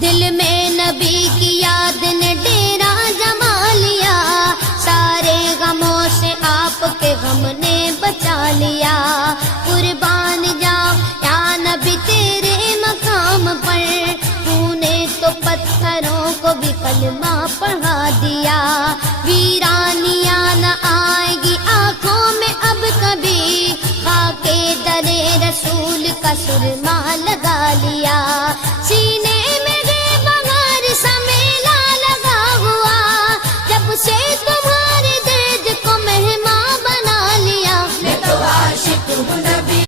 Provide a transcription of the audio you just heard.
दिल में नबी की याद ने डेरा जमा लिया, सारे गमों से आपके गम ने बचा लिया। कुर्बान जाओ या नबी तेरे मकाम पर, तूने तो पत्थरों को भी कलमा पढ़ा दिया। वीरानियां न आएगी आंखों में अब कभी, खाके दरे रसूल का सुरमा लगा लिया।